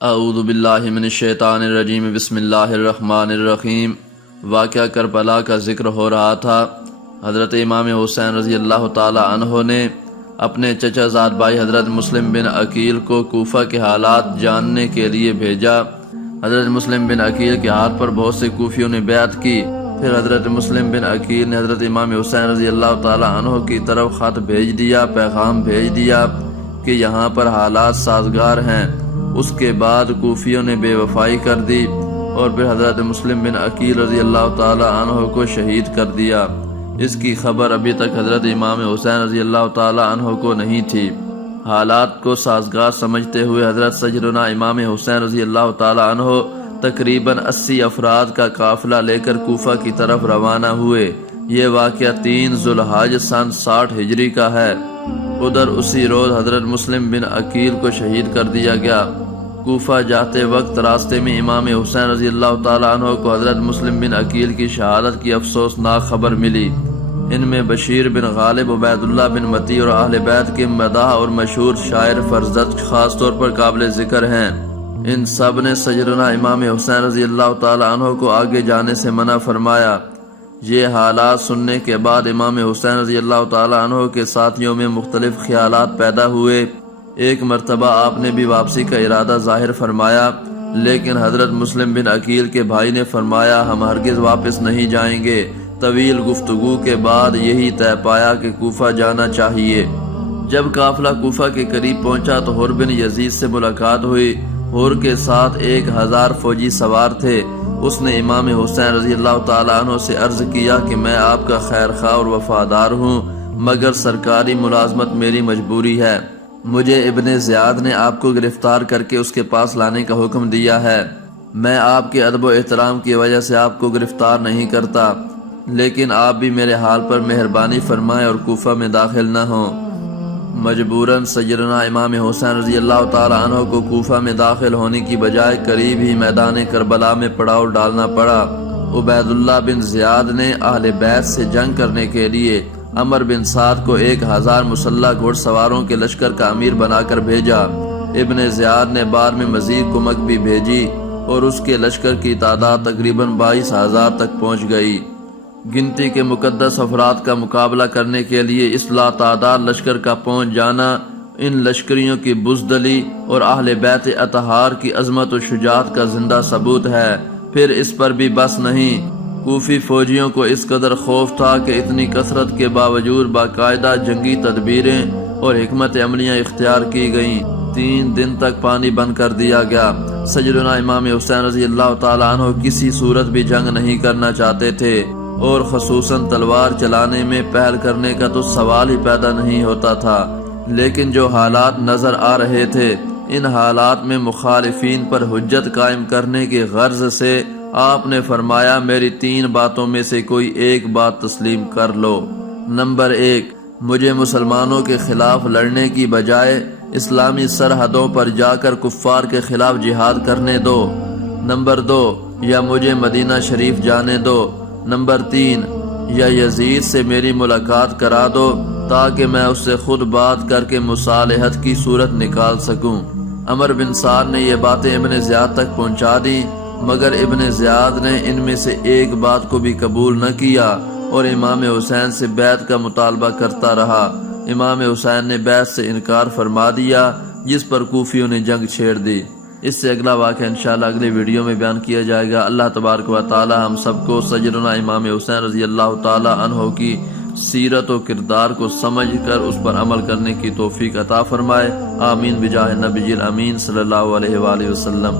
اعوذ باللہ من الشیطان الرجیم، بسم اللہ الرحمن الرحیم۔ واقعہ کربلا کا ذکر ہو رہا تھا۔ حضرت امام حسین رضی اللہ تعالی عنہ نے اپنے چچا زاد بھائی حضرت مسلم بن عقیل کو کوفہ کے حالات جاننے کے لیے بھیجا۔ حضرت مسلم بن عقیل کے ہاتھ پر بہت سے کوفیوں نے بیعت کی۔ پھر حضرت مسلم بن عقیل نے حضرت امام حسین رضی اللہ تعالی عنہ کی طرف خط بھیج دیا، پیغام بھیج دیا کہ یہاں پر حالات سازگار ہیں۔ اس کے بعد کوفیوں نے بے وفائی کر دی اور پھر حضرت مسلم بن عقیل رضی اللہ تعالی عنہ کو شہید کر دیا۔ اس کی خبر ابھی تک حضرت امام حسین رضی اللہ تعالی عنہ کو نہیں تھی۔ حالات کو سازگار سمجھتے ہوئے حضرت سیدنا امام حسین رضی اللہ تعالی عنہ تقریباً 80 افراد کا قافلہ لے کر کوفہ کی طرف روانہ ہوئے۔ یہ واقعہ 3 ذو الحج سن 60 ہجری کا ہے۔ ادھر اسی روز حضرت مسلم بن عقیل کو شہید کر دیا گیا۔ کوفہ جاتے وقت راستے میں امام حسین رضی اللہ تعالی عنہ کو حضرت مسلم بن عقیل کی شہادت کی افسوسناک خبر ملی۔ ان میں بشیر بن غالب، عبید اللہ بن متی اور اہل بیت کے مداح اور مشہور شاعر فرزد خاص طور پر قابل ذکر ہیں۔ ان سب نے سیدنا امام حسین رضی اللہ تعالی عنہ کو آگے جانے سے منع فرمایا۔ یہ حالات سننے کے بعد امام حسین رضی اللہ تعالی عنہ کے ساتھیوں میں مختلف خیالات پیدا ہوئے۔ ایک مرتبہ آپ نے بھی واپسی کا ارادہ ظاہر فرمایا، لیکن حضرت مسلم بن عقیل کے بھائی نے فرمایا ہم ہرگز واپس نہیں جائیں گے۔ طویل گفتگو کے بعد یہی طے پایا کہ کوفہ جانا چاہیے۔ جب قافلہ کوفہ کے قریب پہنچا تو حر بن یزید سے ملاقات ہوئی۔ حر کے ساتھ 1000 فوجی سوار تھے۔ اس نے امام حسین رضی اللہ تعالی عنہ سے عرض کیا کہ میں آپ کا خیر خواہ اور وفادار ہوں، مگر سرکاری ملازمت میری مجبوری ہے۔ مجھے ابن زیاد نے آپ کو گرفتار کر کے اس کے پاس لانے کا حکم دیا ہے۔ میں آپ کے ادب و احترام کی وجہ سے آپ کو گرفتار نہیں کرتا، لیکن آپ بھی میرے حال پر مہربانی فرمائیں اور کوفہ میں داخل نہ ہوں۔ مجبوراً سیدنا امام حسین رضی اللہ تعالی عنہ کو کوفہ میں داخل ہونے کی بجائے قریب ہی میدان کربلا میں پڑاؤ ڈالنا پڑا۔ عبید اللہ بن زیاد نے اہل بیت سے جنگ کرنے کے لیے عمر بن سعد کو 1000 مسلح گھڑ سواروں کے لشکر کا امیر بنا کر بھیجا۔ ابن زیاد نے بعد میں مزید کمک بھی بھیجی اور اس کے لشکر کی تعداد تقریباً 22,000 تک پہنچ گئی۔ گنتی کے مقدس افراد کا مقابلہ کرنے کے لیے اس لاتعداد لشکر کا پہنچ جانا ان لشکریوں کی بزدلی اور اہل بیت اطہار کی عظمت و شجاعت کا زندہ ثبوت ہے۔ پھر اس پر بھی بس نہیں، کوفی فوجیوں کو اس قدر خوف تھا کہ اتنی کثرت کے باوجود باقاعدہ جنگی تدبیریں اور حکمت عملیاں اختیار کی گئیں۔ 3 دن تک پانی بند کر دیا گیا۔ سیدنا امام حسین رضی اللہ تعالی عنہ کسی صورت بھی جنگ نہیں کرنا چاہتے تھے اور خصوصاً تلوار چلانے میں پہل کرنے کا تو سوال ہی پیدا نہیں ہوتا تھا، لیکن جو حالات نظر آ رہے تھے ان حالات میں مخالفین پر حجت قائم کرنے کی غرض سے آپ نے فرمایا میری 3 باتوں میں سے کوئی ایک بات تسلیم کر لو۔ نمبر 1، مجھے مسلمانوں کے خلاف لڑنے کی بجائے اسلامی سرحدوں پر جا کر کفار کے خلاف جہاد کرنے دو۔ نمبر 2، یا مجھے مدینہ شریف جانے دو۔ نمبر 3، یا یزید سے میری ملاقات کرا دو تاکہ میں اس سے خود بات کر کے مصالحت کی صورت نکال سکوں۔ عمر بن سعد نے یہ باتیں ابن زیاد تک پہنچا دیں، مگر ابن زیاد نے ان میں سے ایک بات کو بھی قبول نہ کیا اور امام حسین سے بیعت کا مطالبہ کرتا رہا۔ امام حسین نے بیعت سے انکار فرما دیا، جس پر کوفیوں نے جنگ چھیڑ دی۔ اس سے اگلا واقعہ انشاءاللہ اگلے ویڈیو میں بیان کیا جائے گا۔ اللہ تبارک و تعالی ہم سب کو سیدنا امام حسین رضی اللہ تعالی عنہ کی سیرت و کردار کو سمجھ کر اس پر عمل کرنے کی توفیق عطا فرمائے۔ آمین بجاہ نبی الامین صلی اللہ علیہ وآلہ وسلم۔